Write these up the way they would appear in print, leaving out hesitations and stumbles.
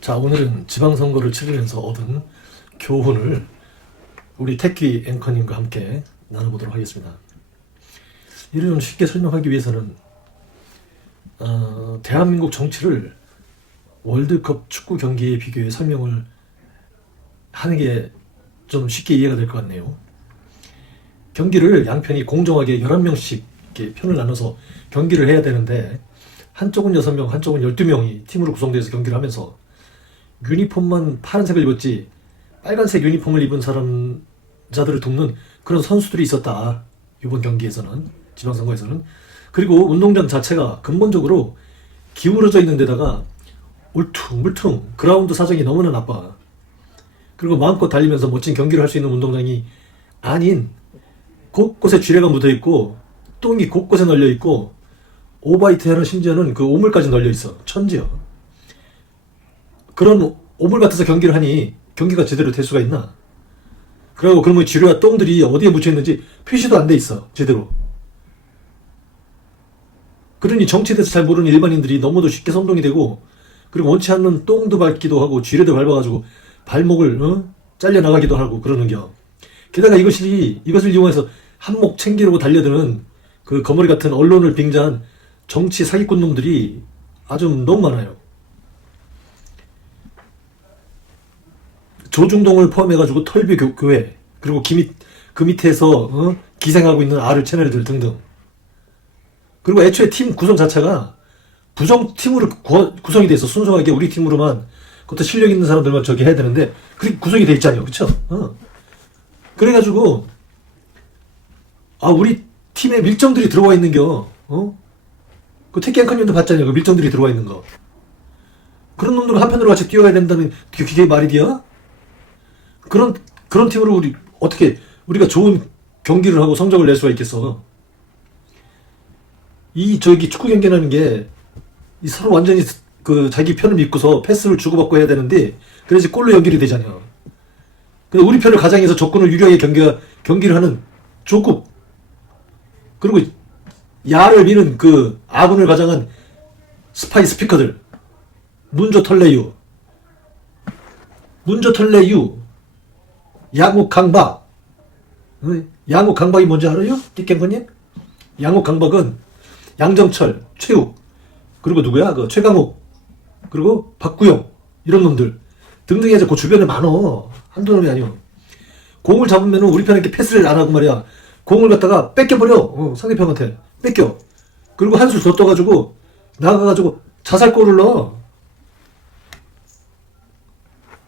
자, 오늘은 지방선거를 치르면서 얻은 교훈을 우리 택기 앵커님과 함께 나눠보도록 하겠습니다. 이를 좀 쉽게 설명하기 위해서는 대한민국 정치를 월드컵 축구 경기에 비교해 설명을 하는 게 좀 쉽게 이해가 될 것 같네요. 경기를 양편이 공정하게 11명씩 이렇게 편을 나눠서 경기를 해야 되는데, 한쪽은 6명, 한쪽은 12명이 팀으로 구성돼서 경기를 하면서 유니폼만 파란색을 입었지 빨간색 유니폼을 입은 자들을 돕는 그런 선수들이 있었다. 이번 경기에서는, 지방선거에서는. 그리고 운동장 자체가 근본적으로 기울어져 있는 데다가 울퉁불퉁 그라운드 사정이 너무나 나빠. 그리고 마음껏 달리면서 멋진 경기를 할 수 있는 운동장이 아닌, 곳곳에 쥐레가 묻어있고 똥이 곳곳에 널려있고 오바이트에는 심지어는 그 오물까지 널려있어. 천지야. 그런 오물 같아서 경기를 하니 경기가 제대로 될 수가 있나? 그리고 그러면 쥐레와 똥들이 어디에 묻혀있는지 표시도 안 돼 있어, 제대로. 그러니 정치에 대해서 잘 모르는 일반인들이 너무도 쉽게 선동이 되고, 그리고 원치 않는 똥도 밟기도 하고 쥐레도 밟아가지고 발목을 잘려나가기도 하고 그러는겨. 게다가 이것을 이용해서 한몫 챙기려고 달려드는 그 거머리 같은 언론을 빙자한 정치 사기꾼 놈들이 아주 너무 많아요. 조중동을 포함해가지고 털뷰 교회, 그리고 그 밑에서 기생하고 있는 아르 채널들 등등. 그리고 애초에 팀 구성 자체가 부정팀으로 구성이 돼 있어. 순수하게 우리 팀으로만, 그것도 실력 있는 사람들만 저기 해야 되는데 그렇게 구성이 돼 있잖아요. 그쵸? 그래가지고 우리 팀에 밀정들이 들어와 있는겨. 그 택기 앵커님도 봤잖아요. 그 밀정들이 들어와 있는 거. 그런 놈들과 한편으로 같이 뛰어야 된다는 그게 말이 돼요? 그런 팀으로 우리가 좋은 경기를 하고 성적을 낼 수가 있겠어. 축구 경기라는 게 서로 완전히 자기 편을 믿고서 패스를 주고받고 해야 되는데, 그래야지 골로 연결이 되잖아요. 근데 우리 편을 가장해서 적군을 유리하게 경기를 하는 조국, 그리고 야를 미는 그 아군을 가장한 스파이 스피커들, 문조털레유, 양욱강박. 양욱강박이 뭔지 알아요? 띠깽거님? 양욱강박은 양정철, 최욱, 그리고 누구야? 그 최강욱, 그리고 박구영, 이런 놈들 등등이 이제 그 주변에 많어. 한두 놈이 아니오. 공을 잡으면 우리 편에게 패스를 안 하고 말이야. 공을 갖다가 뺏겨버려. 상대편한테 뺏겨. 그리고 한 수 더 떠가지고 나가가지고 자살골을 넣어.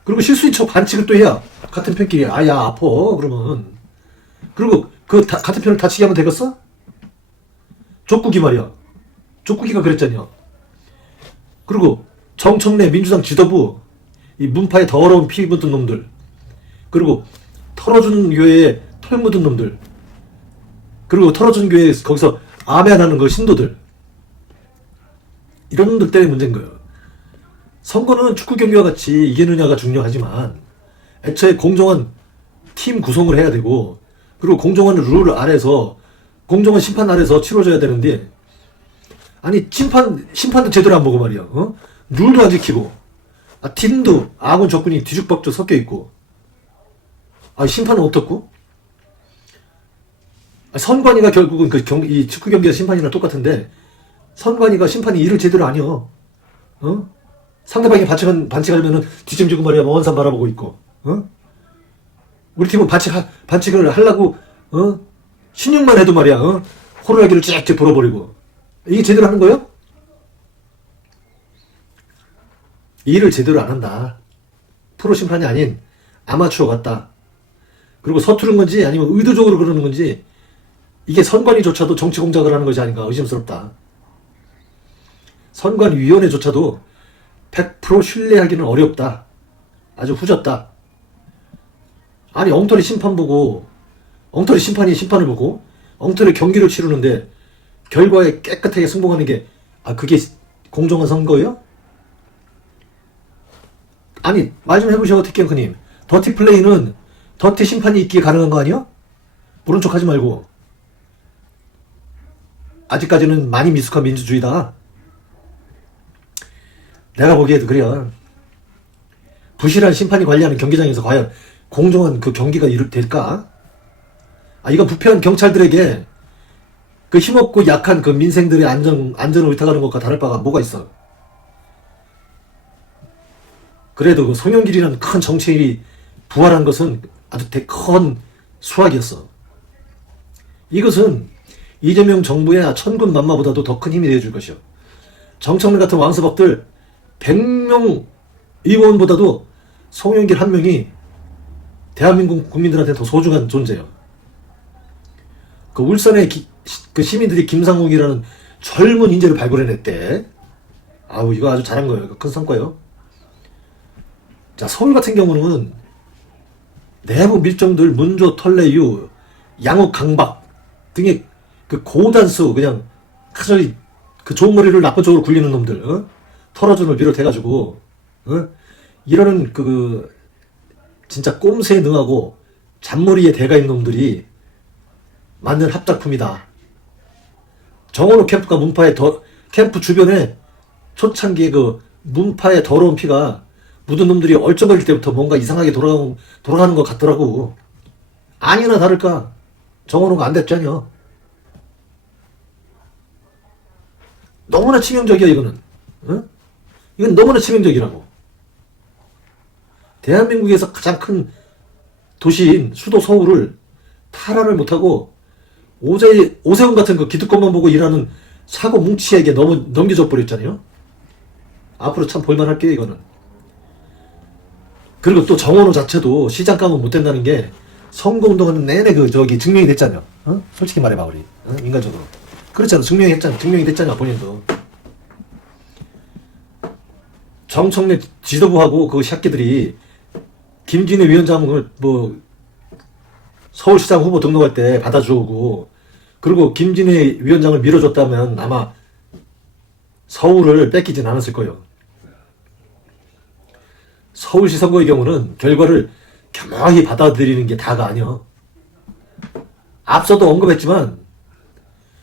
그리고 실수인 척 반칙을 또 해야 같은 편끼리 야 아파 그러면. 그리고 같은 편을 다치게 하면 되겠어? 족국이 말이야. 족국이가 그랬잖냐. 그리고 정청래 민주당 지도부, 이 문파에 더러운 피 묻은 놈들, 그리고 털어준 교회에 털 묻은 놈들, 그리고 털어준 교회에 거기서 아멘하는 그 신도들, 이런 놈들 때문에 문제인 거예요. 선거는 축구 경기와 같이 이기느냐가 중요하지만 애초에 공정한 팀 구성을 해야 되고, 그리고 공정한 룰 아래서, 공정한 심판 아래서 치러져야 되는데, 아니 심판도 제대로 안 보고 말이야. 룰도 안 지키고, 팀도 아군 적군이 뒤죽박죽 섞여 있고, 심판은 어떻고? 선관위가 결국은 이 축구 경기가 심판이랑 똑같은데, 선관위가 심판이 일을 제대로 안 해요. 상대방이 반칙하면은 뒷짐지고 말이야, 먼산 바라보고 있고, 우리 팀은 반칙을 하려고, 신용만 해도 말이야, 호루라기를 쫙쫙 돌아버리고. 이게 제대로 하는 거예요? 일을 제대로 안 한다. 프로 심판이 아닌 아마추어 같다. 그리고 서투른 건지 아니면 의도적으로 그러는 건지, 이게 선관위조차도 정치 공작을 하는 것이 아닌가 의심스럽다. 선관위원회조차도 100% 신뢰하기는 어렵다. 아주 후졌다. 아니 엉터리 심판이 심판을 보고 엉터리 경기를 치르는데 결과에 깨끗하게 승복하는 게 그게 공정한 선거예요? 아니 말 좀 해보셔, 티켓커님. 더티 플레이는 더티 심판이 있기에 가능한 거 아니야? 모른 척 하지 말고. 아직까지는 많이 미숙한 민주주의다. 내가 보기에도 그래요. 부실한 심판이 관리하는 경기장에서 과연 공정한 그 경기가 될까? 이건 부패한 경찰들에게 그 힘없고 약한 그 민생들의 안전을 위탁하는 것과 다를 바가 뭐가 있어? 그래도 그 송영길이라는 큰 정치인이 부활한 것은 아주 큰 수확이었어. 이것은 이재명 정부의 천군 만마보다도 더 큰 힘이 되어줄 것이요. 정청래 같은 왕서박들 100명 의원보다도 송영길 한 명이 대한민국 국민들한테 더 소중한 존재예요. 그 울산의 그 시민들이 김상욱이라는 젊은 인재를 발굴해냈대. 이거 아주 잘한 거예요. 이거 큰 성과예요. 자, 서울 같은 경우는 내부 밀정들 문조, 털레유, 양욱, 강박 등의 그 고단수 그냥 아주 그 좋은 머리를 나쁜 쪽으로 굴리는 놈들, 털어준을 비롯해가지고 이러는 그 진짜 꼼수에 능하고 잔머리에 대가인 놈들이 만든 합작품이다. 정원호 캠프가 캠프 주변에 초창기에 그 문파의 더러운 피가 묻은 놈들이 얼쩡거릴 때부터 뭔가 이상하게 돌아가는 것 같더라고. 아니나 다를까 정원호가 안 됐잖여. 너무나 치명적이야 이거는. 이건 너무나 치명적이라고. 대한민국에서 가장 큰 도시인 수도 서울을 탈환을 못하고 오세훈 같은 그 기득권만 보고 일하는 사고 뭉치에게 넘겨줘 버렸잖아요. 앞으로 참 볼만할게요 이거는. 그리고 또 정원호 자체도 시장 가면 못 된다는 게 선거운동하는 내내 증명이 됐잖아요. 솔직히 말해봐 우리 인간적으로. 그렇잖아. 증명이 됐잖아 본인도. 정청래 지도부하고 그 새끼들이 김진애 위원장을 서울시장 후보 등록할 때 받아주고, 그리고 김진애 위원장을 밀어줬다면 아마 서울을 뺏기진 않았을 거예요. 서울시 선거의 경우는 결과를 겸허히 받아들이는 게 다가 아니야. 앞서도 언급했지만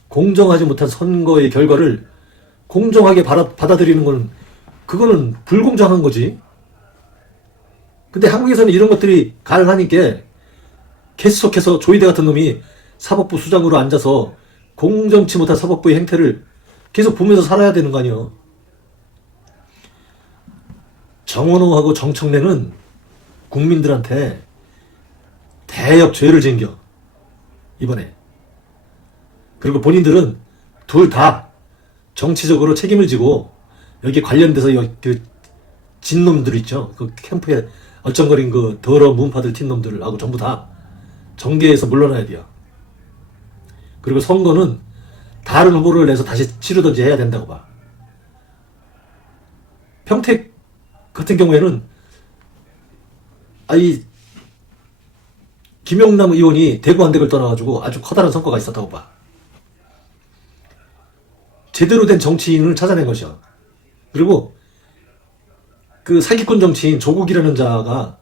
공정하지 못한 선거의 결과를 공정하게 받아들이는 거는 그거는 불공정한 거지. 근데 한국에서는 이런 것들이 가능하니까 계속해서 조이대 같은 놈이 사법부 수장으로 앉아서 공정치 못한 사법부의 행태를 계속 보면서 살아야 되는 거 아니야. 정원호하고 정청래는 국민들한테 대역 죄를 쟁겨 이번에. 그리고 본인들은 둘 다 정치적으로 책임을 지고 여기 관련돼서 그 진놈들 있죠. 그 캠프에 얼쩡거린 그 더러운 문파들 튄 놈들하고 전부 다 정계에서 물러나야 돼요. 그리고 선거는 다른 후보를 내서 다시 치르든지 해야 된다고 봐. 평택 같은 경우에는 김영남 의원이 대구 한 댁을 떠나가지고 아주 커다란 성과가 있었다고 봐. 제대로 된 정치인을 찾아낸 것이야. 그리고 그 사기꾼 정치인 조국이라는 자가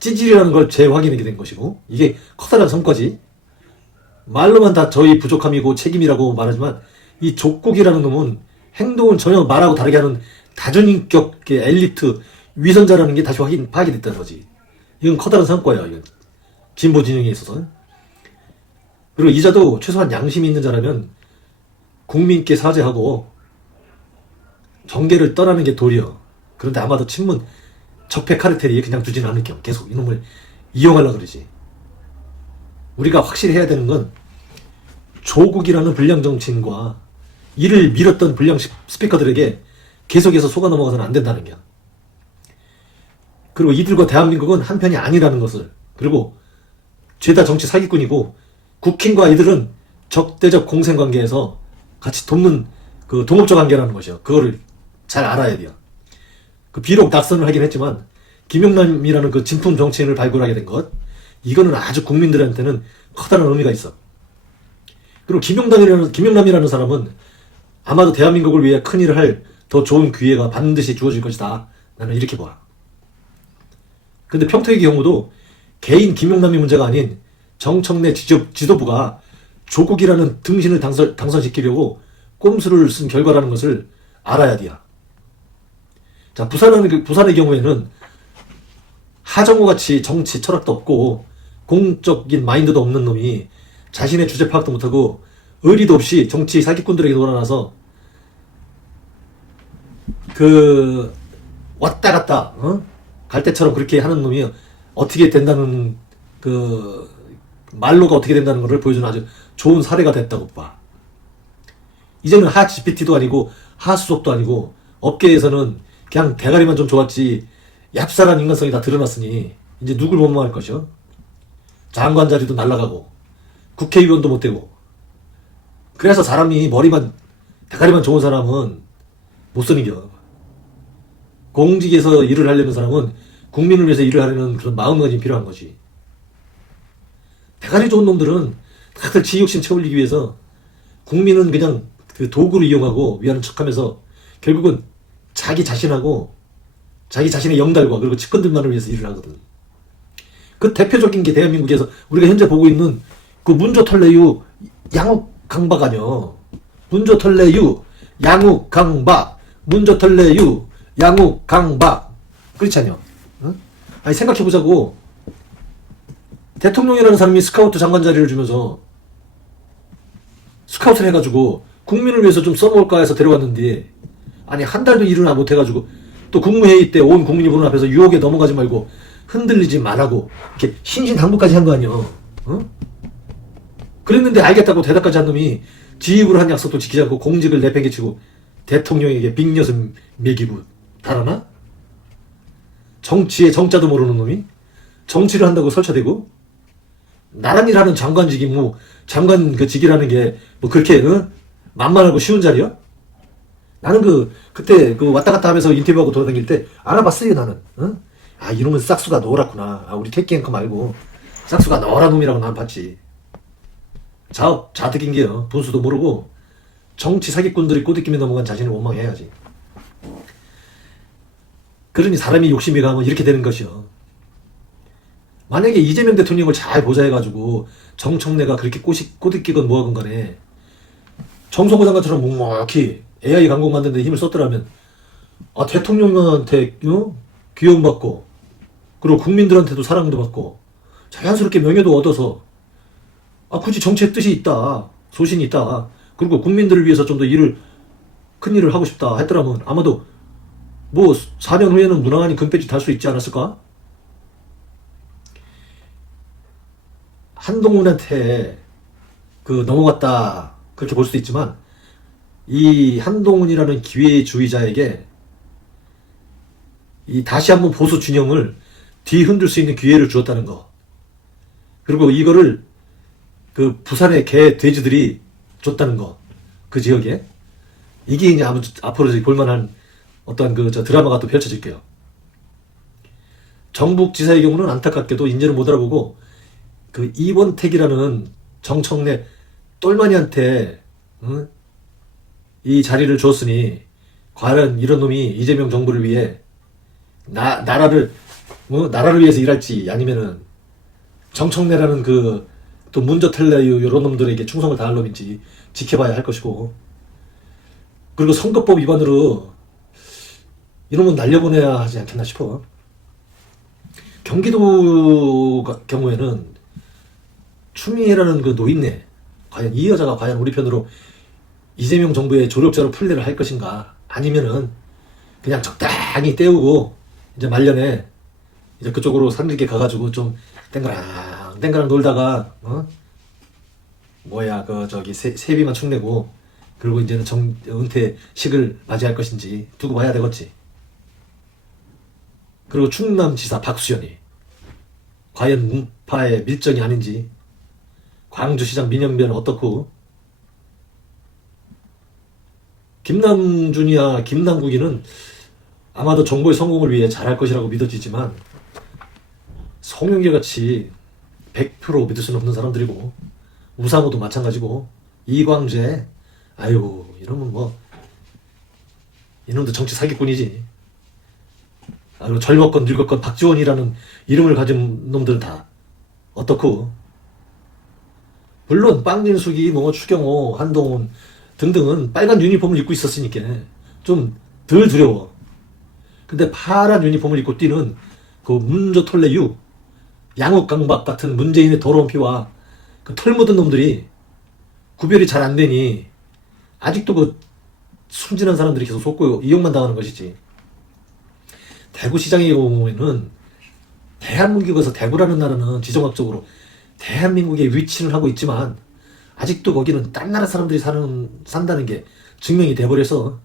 찌질이라는 걸 재확인하게 된 것이고, 이게 커다란 성과지. 말로만 다 저희 부족함이고 책임이라고 말하지만 이 조국이라는 놈은 행동은 전혀 말하고 다르게 하는 다중인격의 엘리트 위선자라는 게 다시 파악이 됐다는 거지. 이건 커다란 성과야. 이건 진보 진영에 있어서. 그리고 이자도 최소한 양심이 있는 자라면 국민께 사죄하고 정계를 떠나는 게 도리여. 그런데 아마도 친문 적폐 카르텔이 그냥 두지는 않을 겸 계속 이놈을 이용하려고 그러지. 우리가 확실히 해야 되는 건 조국이라는 불량 정치인과 이를 밀었던 불량 스피커들에게 계속해서 속아 넘어가서는 안 된다는 게. 그리고 이들과 대한민국은 한편이 아니라는 것을, 그리고 죄다 정치 사기꾼이고 국힘과 이들은 적대적 공생관계에서 같이 돕는 그 동업적 관계라는 것이요. 그거를 잘 알아야 돼요. 비록 낙선을 하긴 했지만 김영남이라는 그 진품 정치인을 발굴하게 된 것, 이거는 아주 국민들한테는 커다란 의미가 있어. 그리고 김영남이라는 사람은 아마도 대한민국을 위해 큰일을 할 더 좋은 기회가 반드시 주어질 것이다. 나는 이렇게 봐. 근데 평택의 경우도 개인 김영남이 문제가 아닌 정청래 지도부가 조국이라는 등신을 당선시키려고 꼼수를 쓴 결과라는 것을 알아야 돼요. 자, 부산의 경우에는 하정우 같이 정치 철학도 없고 공적인 마인드도 없는 놈이 자신의 주제 파악도 못하고 의리도 없이 정치 사기꾼들에게 놀아나서 그 왔다 갔다 갈 때처럼 그렇게 하는 놈이 어떻게 된다는 그 말로가 어떻게 된다는 것을 보여주는 아주 좋은 사례가 됐다고 봐. 이제는 하 GPT도 아니고 하수석도 아니고 업계에서는 그냥 대가리만 좀 좋았지 얍삽한 인간성이 다 드러났으니 이제 누굴 원망할 것이요? 장관 자리도 날라가고 국회의원도 못 되고. 그래서 사람이 머리만 대가리만 좋은 사람은 못 쓰는겨. 공직에서 일을 하려는 사람은 국민을 위해서 일을 하려는 그런 마음가짐이 필요한 거지. 대가리 좋은 놈들은 다들 지 욕심 채우기 위해서 국민은 그냥 그 도구를 이용하고 위하는 척하면서 결국은 자기 자신하고 자기 자신의 영달과 그리고 측근들만을 위해서 일을 하거든. 그 대표적인 게 대한민국에서 우리가 현재 보고 있는 그 문조털레유 양욱강박 아니요. 문조털레유 양욱강박 문조털레유 양욱강박 그렇지 않냐? 응? 아니 생각해보자고. 대통령이라는 사람이 스카우트 장관 자리를 주면서 스카우트를 해가지고 국민을 위해서 좀 써먹을까 해서 데려왔는데 아니 한 달도 일을 못 해가지고 또 국무회의 때 온 국민이 보는 앞에서 유혹에 넘어가지 말고 흔들리지 말라고 이렇게 신신당부까지 한 거 아니야. 어? 그랬는데 알겠다고 대답까지 한 놈이 지입을 한 약속도 지키지 않고 공직을 내팽개치고 대통령에게 빅엿을 매기고 달아나? 정치의 정자도 모르는 놈이 정치를 한다고 설쳐대고 나란 일 하는 장관직이 뭐 장관 그 직이라는 게 뭐 그렇게 만만하고 쉬운 자리야? 나는 그때 왔다 갔다 하면서 인터뷰하고 돌아다닐 때 알아봤어요 나는. 아 이놈은 싹수가 노랗구나. 아 우리 택기 앵커 말고 싹수가 노란 놈이라고 난 봤지. 자득인 게요. 분수도 모르고 정치 사기꾼들이 꼬드김에 넘어간 자신을 원망해야지. 그러니 사람이 욕심이 가면 이렇게 되는 것이요. 만약에 이재명 대통령을 잘 보좌해가지고 정청래가 그렇게 꼬드끼건 뭐하건 간에 정성호 장관처럼 묵묵히 AI 강국 만드는 데 힘을 썼더라면 아 대통령한테 귀여움받고 그리고 국민들한테도 사랑도 받고 자연스럽게 명예도 얻어서 아 굳이 정치의 뜻이 있다 소신이 있다 그리고 국민들을 위해서 좀 더 큰 일을 하고 싶다 했더라면 아마도 뭐 4년 후에는 무난히 금배지 달 수 있지 않았을까? 한동훈한테 넘어갔다 그렇게 볼 수도 있지만 이 한동훈이라는 기회주의자에게 이 다시 한번 보수 진영을 뒤흔들 수 있는 기회를 주었다는 거. 그리고 이거를 그 부산의 개 돼지들이 줬다는 거. 그 지역에. 이게 이제 앞으로 볼만한 어떤 드라마가 또 펼쳐질게요. 정북지사의 경우는 안타깝게도 인재를 못 알아보고 이원택이라는 정청래 똘마니한테 이 자리를 줬으니 과연 이런 놈이 이재명 정부를 위해 나라를 위해서 일할지 아니면은 정청래라는 또 문저텔레유 이런 놈들에게 충성을 다할 놈인지 지켜봐야 할 것이고 그리고 선거법 위반으로 이놈은 날려보내야 하지 않겠나 싶어. 경기도 경우에는 추미애라는 노인네 과연 이 여자가 과연 우리 편으로 이재명 정부의 조력자로 플레이를 할 것인가 아니면은 그냥 적당히 때우고 이제 말년에 이제 그쪽으로 산길게 가가지고 좀 땡그랑 놀다가 세비만 축내고 그리고 이제는 은퇴식을 맞이할 것인지 두고 봐야 되겠지. 그리고 충남지사 박수현이 과연 문파의 밀정이 아닌지 광주시장 민영배는 어떻고 김남준이야 김남국이는 아마도 정부의 성공을 위해 잘할 것이라고 믿어지지만 송영길같이 100% 믿을 수는 없는 사람들이고 우상호도 마찬가지고 이광재 아유 이러면 이놈도 정치 사기꾼이지. 그리고 젊었건 늙었건 박지원이라는 이름을 가진 놈들은 다 어떻고 물론 빵진숙이 추경호 한동훈 등등은 빨간 유니폼을 입고 있었으니까 좀 덜 두려워. 근데 파란 유니폼을 입고 뛰는 그 문조 털레유, 양욱 강박 같은 문재인의 더러운 피와 그 털 묻은 놈들이 구별이 잘 안 되니 아직도 그 순진한 사람들이 계속 속고 이용만 당하는 것이지. 대구시장에 보면은 대한민국에서 대구라는 나라는 지정학적으로 대한민국의 위치를 하고 있지만 아직도 거기는 딴 나라 사람들이 산다는 게 증명이 돼버려서,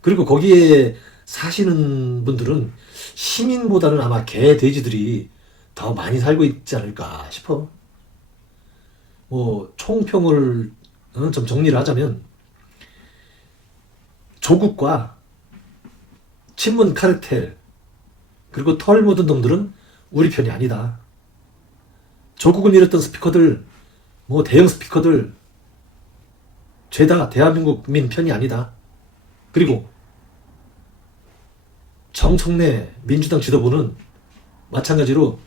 그리고 거기에 사시는 분들은 시민보다는 아마 개, 돼지들이 더 많이 살고 있지 않을까 싶어. 뭐 총평을 좀 정리를 하자면 조국과 친문 카르텔 그리고 털 묻은 놈들은 우리 편이 아니다. 조국을 잃었던 스피커들, 뭐 대형 스피커들 죄다 대한민국 국민 편이 아니다. 그리고 정청래 민주당 지도부는 마찬가지로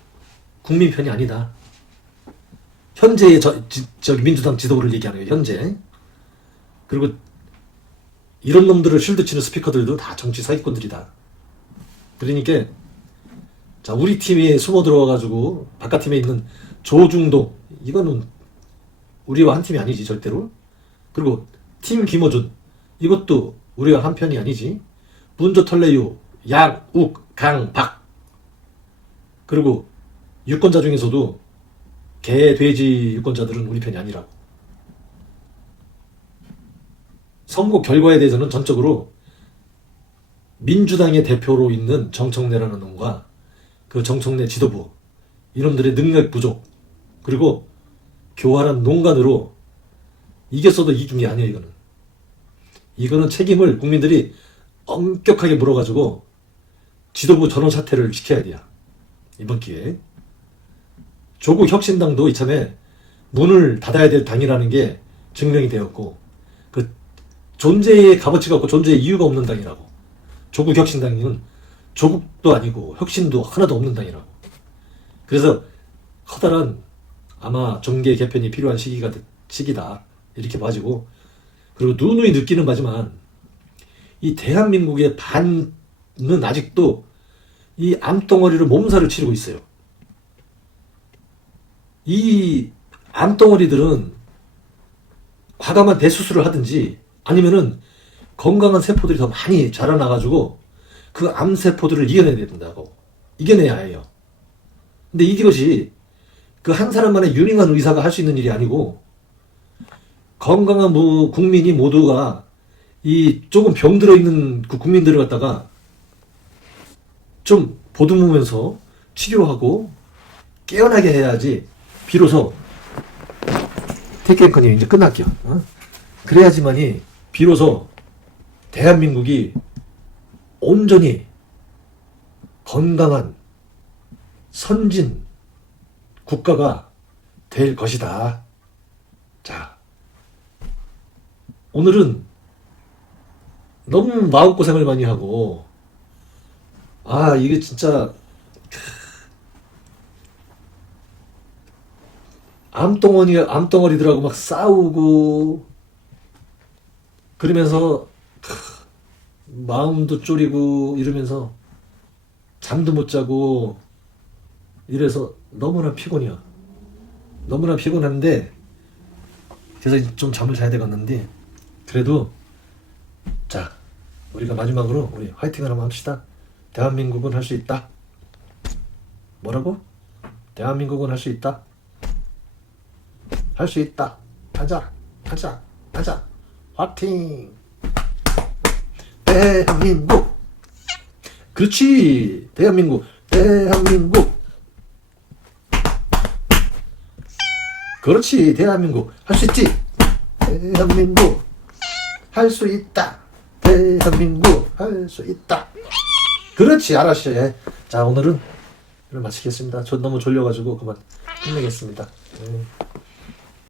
국민 편이 아니다. 현재의 민주당 지도부를 얘기하는 거예요. 현재. 그리고 이런 놈들을 쉴드 치는 스피커들도 다 정치 사기꾼들이다. 그러니까 자, 우리 팀에 숨어 들어와가지고 바깥팀에 있는 조중동, 이거는 우리와 한 팀이 아니지 절대로. 그리고 팀 김어준, 이것도 우리와 한 편이 아니지. 문조 털레유, 양욱 강박. 그리고 유권자 중에서도 개, 돼지 유권자들은 우리 편이 아니라고. 선거 결과에 대해서는 전적으로 민주당의 대표로 있는 정청래라는 놈과 그 정청래 지도부, 이놈들의 능력 부족, 그리고 교활한 농간으로 이겼어도 이긴 게 아니에요. 이거는 책임을 국민들이 엄격하게 물어가지고 지도부 전원 사퇴를 시켜야 돼요. 이번 기회에. 조국 혁신당도 이참에 문을 닫아야 될 당이라는 게 증명이 되었고, 그 존재의 값어치가 없고 존재의 이유가 없는 당이라고. 조국 혁신당은 조국도 아니고 혁신도 하나도 없는 당이라고. 그래서 커다란 아마 정계 개편이 필요한 시기다 이렇게 봐지고, 그리고 누누이 느끼는 바지만 이 대한민국의 반은 아직도 이 암덩어리를 몸살을 치르고 있어요. 이 암덩어리들은 과감한 대수술을 하든지 아니면은 건강한 세포들이 더 많이 자라나가지고 그 암세포들을 이겨내야 된다고. 이겨내야 해요. 근데 이것이 그 한 사람만의 유능한 의사가 할 수 있는 일이 아니고, 건강한 국민이 모두가 이 조금 병들어 있는 그 국민들을 갖다가 좀 보듬으면서 치료하고 깨어나게 해야지 비로소 테크앵커님 이제 끝날게요. 그래야지만이 비로소 대한민국이 온전히 건강한 선진 국가가 될 것이다. 자, 오늘은 너무 마음고생을 많이 하고, 이게 진짜 암덩어리들하고 막 싸우고 그러면서 마음도 졸이고 이러면서 잠도 못 자고 이래서 너무나 피곤해요. 너무나 피곤한데, 그래서 좀 잠을 자야 되겠는데, 그래도 자, 우리가 마지막으로 우리 화이팅을 한번 합시다. 대한민국은 할 수 있다. 뭐라고? 대한민국은 할 수 있다. 할 수 있다. 가자. 화이팅. 대한민국. 그렇지. 대한민국. 그렇지. 대한민국. 할 수 있지. 대한민국. 할 수 있다. 대한민국. 할 수 있다. 그렇지. 알았어요. 자, 오늘은 마치겠습니다. 저 너무 졸려가지고 그만 끝내겠습니다.